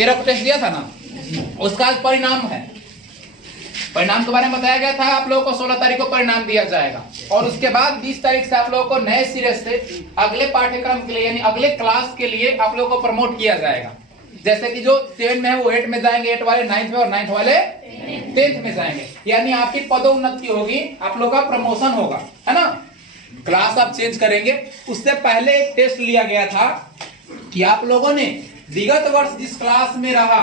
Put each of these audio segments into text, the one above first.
13 को टेस्ट दिया था ना, उसका आज परिणाम है। परिणाम के बारे में बताया गया था आप लोगों को 16 तारीख को परिणाम दिया जाएगा, और उसके बाद 20 तारीख से आप लोगों को नए सिरे से अगले पाठ्यक्रम के लिए यानी अगले क्लास के लिए आप लोगों को प्रमोट किया जाएगा। जैसे कि जो 7 में है वो 8 में जाएंगे, 8 वाले 9th में, और 9th वाले 10th में जाएंगे। यानी आपकी पदोन्नति होगी, आप लोगों का प्रमोशन होगा, है ना। क्लास आप चेंज करेंगे। उससे पहले एक टेस्ट लिया गया था कि आप लोगों ने विगत वर्ष जिस क्लास में रहा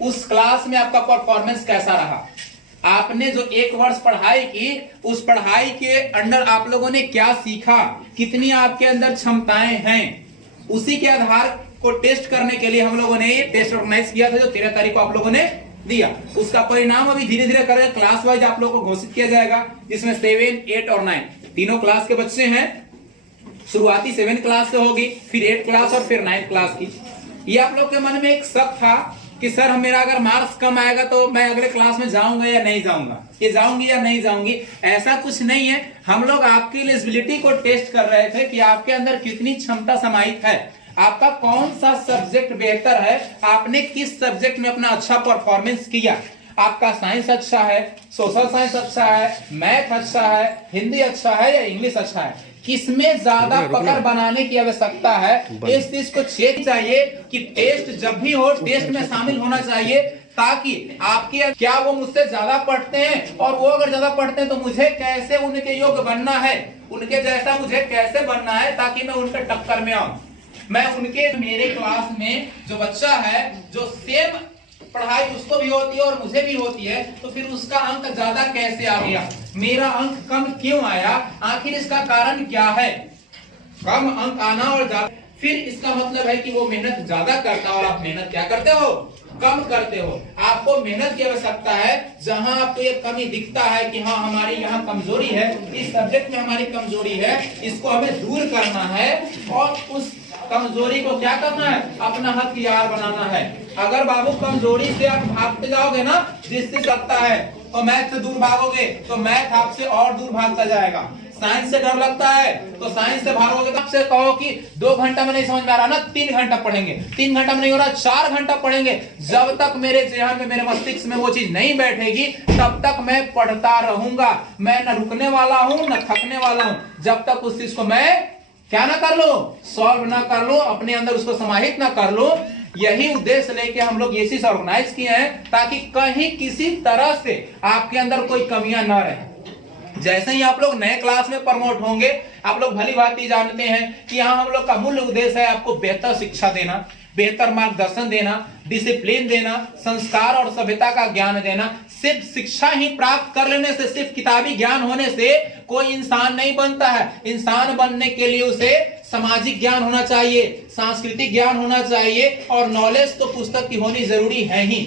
उस क्लास में आपका परफॉर्मेंस कैसा रहा। आपने जो 1 वर्ष पढ़ाई की, उस पढ़ाई के अंडर आप लोगों ने क्या सीखा, कितनी आपके अंदर क्षमताएं हैं, उसी के आधार को टेस्ट करने के लिए हम लोगों ने ये टेस्ट ऑर्गेनाइज किया था, जो 13 तारीख को आप लोगों ने दिया। उसका परिणाम अभी धीरे धीरे करके क्लास वाइज आप लोगों को घोषित किया जाएगा, जिसमें 7, 8 और 9 तीनों क्लास के बच्चे हैं। शुरुआती 7 क्लास से होगी, फिर 8 क्लास और फिर 9 क्लास की। ये आप लोग के मन में एक शक था कि सर मेरा अगर मार्क्स कम आएगा तो मैं अगले क्लास में जाऊंगा या नहीं जाऊंगा, ये जाऊंगी या नहीं जाऊंगी। ऐसा कुछ नहीं है। हम लोग आपकी एलिजिबिलिटी को टेस्ट कर रहे थे कि आपके अंदर कितनी क्षमता समाहित है, आपका कौन सा सब्जेक्ट बेहतर है, आपने किस सब्जेक्ट में अपना अच्छा परफॉर्मेंस किया। आपका साइंस अच्छा है, सोशल साइंस अच्छा है, मैथ अच्छा है, हिंदी अच्छा है या इंग्लिश अच्छा है, किसमें ज्यादा पकड़ बनाने की आवश्यकता है। इस चीज को चेक चाहिए कि टेस्ट जब भी हो टेस्ट में शामिल होना चाहिए, ताकि आपके क्या वो मुझसे ज्यादा पढ़ते हैं, और वो अगर ज्यादा पढ़ते हैं तो मुझे कैसे उनके योग्य बनना है, उनके जैसा मुझे कैसे बनना है, ताकि मैं उनके टक्कर में आऊं। मैं उनके मेरे क्लास में जो बच्चा है जो सेम पढ़ाई उसको भी होती है और मुझे भी होती है, तो फिर उसका अंक ज्यादा कैसे आ गया, मेरा अंक कम क्यों आया, आखिर इसका कारण क्या है। कम अंक आना और ज्यादा, फिर इसका मतलब है कि वो मेहनत ज्यादा करता है और आप मेहनत क्या करते हो, कम करते हो। आपको मेहनत की आवश्यकता है। जहां आपको ये कमी दिखता है कि हाँ हमारी यहाँ कमजोरी है, इस सब्जेक्ट में हमारी कमजोरी है, इसको हमें दूर करना है और उस कमजोरी को क्या करना है, अपना हथियार बनाना है। अगर बाबू कमजोरी से आप भागते जाओगे ना, जिससे सकता है, और मैथ से दूर भागोगे तो मैथ आपसे और दूर भागता जाएगा। साइंस से डर लगता है तो साइंस से भागोगे। तो आपसे कहो कि 2 घंटा में नहीं समझ में आ रहा ना, 3 घंटा पढ़ेंगे, 3 घंटा में नहीं हो रहा 4 घंटा पढ़ेंगे। जब तक मेरे ज़हन में, मेरे मस्तिष्क में वो चीज नहीं बैठेगी, तब तक मैं पढ़ता रहूंगा। मैं न रुकने वाला हूं न थकने वाला हूं, जब तक उस चीज को मैं क्या ना कर लो, सॉल्व ना कर लो, अपने अंदर उसको समाहित ना कर लो। यही उद्देश्य लेके हम लोग ये चीज ऑर्गेनाइज किए हैं, ताकि कहीं किसी तरह से आपके अंदर कोई कमियां ना रहे। जैसे ही आप लोग नए क्लास में प्रमोट होंगे, आप लोग भली बात ही जानते हैं कि यहाँ हम लोग का मूल उद्देश्य है आपको बेहतर शिक्षा देना, बेहतर मार्गदर्शन देना, डिसिप्लिन देना, संस्कार और सभ्यता का ज्ञान देना। सिर्फ शिक्षा ही प्राप्त कर लेने से, सिर्फ किताबी ज्ञान होने से कोई इंसान नहीं बनता है। इंसान बनने के लिए उसे सामाजिक ज्ञान होना चाहिए, सांस्कृतिक ज्ञान होना चाहिए, और नॉलेज तो पुस्तक की होनी जरूरी है ही।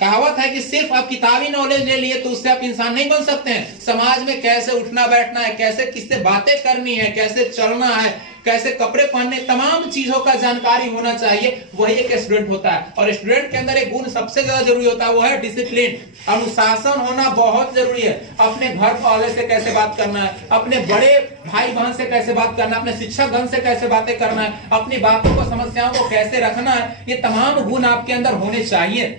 कहावत है कि सिर्फ आप किताबी नॉलेज ले लिए तो उससे आप इंसान नहीं बन सकते हैं। समाज में कैसे उठना बैठना है, कैसे किससे बातें करनी है, कैसे चलना है, कैसे कपड़े पहनने, तमाम चीजों का जानकारी होना चाहिए, वही एक स्टूडेंट होता है। और स्टूडेंट के अंदर एक गुण सबसे ज्यादा जरूरी होता है, वो है डिसिप्लिन। अनुशासन होना बहुत जरूरी है। अपने घर वाले से कैसे बात करना है, अपने बड़े भाई बहन से कैसे बात करना है, अपने शिक्षकगण से कैसे बातें करना है, अपनी बातों को, समस्याओं को कैसे रखना है, ये तमाम गुण आपके अंदर होने चाहिए।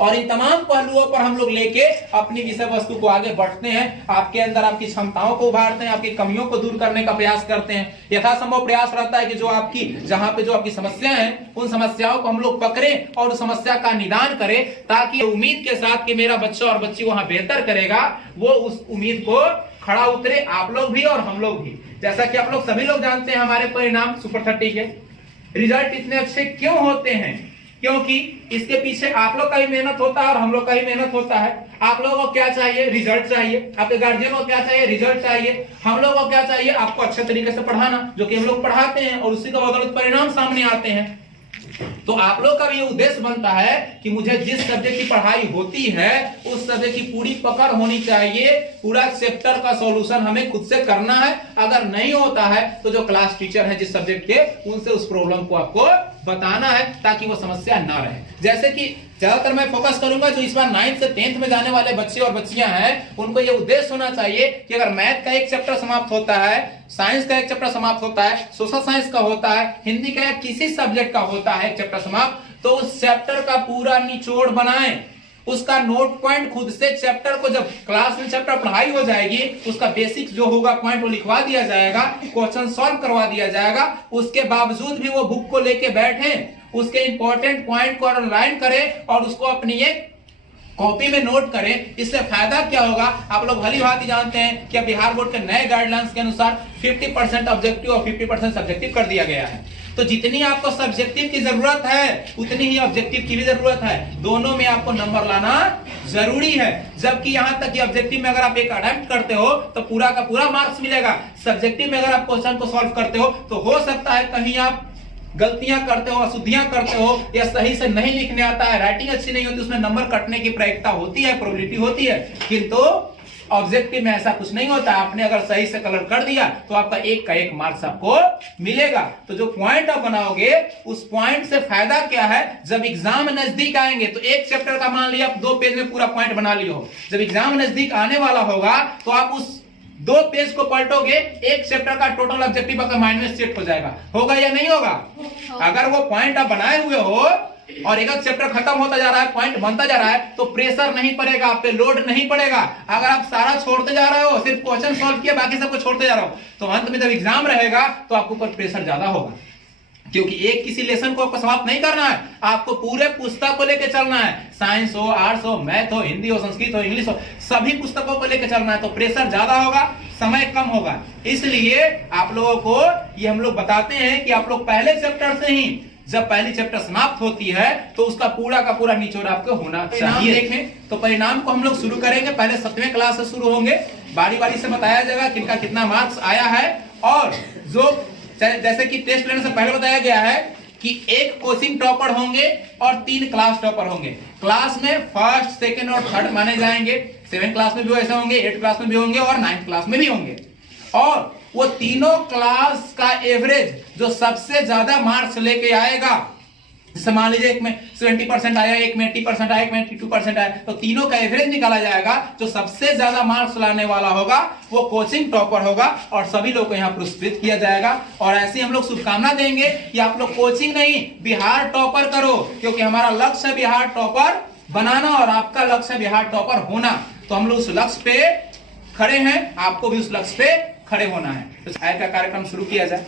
और इन तमाम पहलुओं पर हम लोग लेके अपनी विषय वस्तु को आगे बढ़ते हैं, आपके अंदर आपकी क्षमताओं को उभारते हैं, आपकी कमियों को दूर करने का प्रयास करते हैं। यथासंभव प्रयास रहता है कि जो आपकी, जहां पे जो आपकी समस्याएं हैं, उन समस्याओं को हम लोग पकड़ें और उस समस्या का निदान करें, ताकि उम्मीद के साथ कि मेरा बच्चा और बच्ची वहां बेहतर करेगा, वो उस उम्मीद को खड़ा उतरे, आप लोग भी और हम लोग भी। जैसा कि आप लोग सभी लोग जानते हैं, हमारे परिणाम सुपर 30 के रिजल्ट इतने अच्छे क्यों होते हैं, क्योंकि इसके पीछे आप लोग का ही मेहनत होता है और हम लोग का ही मेहनत होता है। आप लोगों को क्या चाहिए, रिजल्ट चाहिए। आपके गार्जियन को क्या चाहिए, रिजल्ट चाहिए। हम लोगों को क्या चाहिए, आपको अच्छे तरीके से पढ़ाना, जो कि हम लोग पढ़ाते हैं, और उसी का बदौलत परिणाम सामने आते हैं। तो आप लोग का भी ये उद्देश्य बनता है कि मुझे जिस सब्जेक्ट की पढ़ाई होती है उस सब्जेक्ट की पूरी पकड़ होनी चाहिए, पूरा चैप्टर का सॉल्यूशन हमें खुद से करना है। अगर नहीं होता है तो जो क्लास टीचर है जिस सब्जेक्ट के, उनसे उस प्रॉब्लम को आपको बताना है ताकि वो समस्या ना रहे। जैसे कि ज्यादातर मैं फोकस करूंगा जो इस बार 9th से 10th में जाने वाले बच्चे और बच्चियां हैं, उनको ये उद्देश्य होना चाहिए कि अगर मैथ का एक चैप्टर समाप्त होता है, साइंस का एक चैप्टर समाप्त होता है, सोशल साइंस का होता है, हिंदी का या किसी सब्जेक्ट का होता है एक चैप्टर समाप्त, तो उस चैप्टर का पूरा निचोड़ बनाएं, उसका नोट पॉइंट खुद से चैप्टर को जब क्लास में चैप्टर पढ़ाई हो जाएगी उसका बेसिक जो होगा पॉइंट वो लिखवा दिया जाएगा, क्वेश्चन सॉल्व करवा दिया जाएगा। उसके बावजूद भी वो बुक को लेके बैठे, उसके इंपॉर्टेंट पॉइंट को अंडरलाइन करें और उसको अपनी एक कॉपी में नोट करें। इससे फायदा क्या होगा, आप लोग भली भांति जानते हैं कि बिहार बोर्ड के नए गाइडलाइंस के अनुसार 50% ऑब्जेक्टिव और 50% सब्जेक्टिव कर दिया गया है। तो जितनी आपको सब्जेक्टिव की जरूरत है उतनी ही ऑब्जेक्टिव की भी जरूरत है, दोनों में आपको नंबर लाना जरूरी है। जबकि यहां तक कि ऑब्जेक्टिव में अगर आप एक अटेम्प्ट करते हो तो पूरा का पूरा मार्क्स मिलेगा, सब्जेक्टिव में अगर आप क्वेश्चन को सॉल्व करते हो तो हो सकता है कहीं आप गलतियां करते हो, अशुद्धियां करते हो या सही से नहीं लिखने आता है, राइटिंग अच्छी नहीं होती, उसमें नंबर कटने की प्रायिकता होती है, प्रोबेबिलिटी होती है। किंतु ऑब्जेक्टिव में ऐसा कुछ नहीं होता, आपने अगर सही से कलर कर दिया तो आपका एक का एक मार्क्स आपको मिलेगा। तो जो पॉइंट आप बनाओगे उस पॉइंट से फायदा क्या है, जब एग्जाम नजदीक आएंगे तो एक चैप्टर का मान लिया आप 2 पेज में पूरा पॉइंट बना लियो, जब एग्जाम नजदीक आने वाला होगा तो आप उस 2 पेज को पलटोगे, एक चैप्टर का टोटल ऑब्जेक्टिव आपका माइंड में सेट हो जाएगा। होगा या नहीं होगा? अगर वो पॉइंट आप बनाए हुए हो और एक चैप्टर खत्म होता जा रहा है, पॉइंट बनता जा रहा है, तो प्रेशर नहीं पड़ेगा, आप पे लोड नहीं पड़ेगा। अगर आप सारा छोड़ते जा रहे हो, सिर्फ क्वेश्चन सॉल्व किया बाकी सबको छोड़ते जा रहे हो, तो अंत में जब एग्जाम रहेगा तो आपके ऊपर प्रेशर ज्यादा होगा, क्योंकि एक किसी लेसन को आपको समाप्त नहीं करना है, आपको पूरे पुस्तक को लेकर चलना है। साइंस हो, आर्ट्स हो, मैथ हो, हिंदी हो, संस्कृत हो, इंग्लिश हो, सभी पुस्तकों को लेकर चलना है, तो प्रेशर ज्यादा होगा, समय कम होगा। इसलिए आप लोगों को ये हम लोग बताते हैं कि आप लोग पहले चैप्टर से ही, जब पहली चैप्टर समाप्त होती है तो उसका पूरा का पूरा निचोड़ आपको होना चाहिए। देखें तो परिणाम को हम लोग शुरू करेंगे, पहले 7वें क्लास से शुरू होंगे, बारी बारी से बताया जाएगा किनका कितना मार्क्स आया है। और जो जैसे कि टेस्ट लेने से पहले बताया गया है कि एक कोचिंग टॉपर होंगे और 3 क्लास टॉपर होंगे। क्लास में फर्स्ट, सेकंड और थर्ड माने जाएंगे। 7th क्लास में भी वैसे होंगे, 8th क्लास में भी होंगे और 9th क्लास में भी होंगे। और वो तीनों क्लास का एवरेज जो सबसे ज्यादा मार्क्स लेके आएगा, जैसे मान लीजिए एक में 70% आया, एक में 80% आया, एक में 82% आया, तो तीनों का एवरेज निकाला जाएगा। जो सबसे ज्यादा मार्क्स लाने वाला होगा वो कोचिंग टॉपर होगा और सभी लोग को यहाँ पुरस्कृत किया जाएगा। और ऐसे हम लोग शुभकामना देंगे कि आप लोग कोचिंग नहीं, बिहार टॉपर करो, क्योंकि हमारा लक्ष्य है बिहार टॉपर बनाना और आपका लक्ष्य है बिहार टॉपर होना। तो हम लोग उस लक्ष्य पे खड़े हैं, आपको भी उस लक्ष्य पे खड़े होना है। तो आज का कार्यक्रम शुरू किया जाए।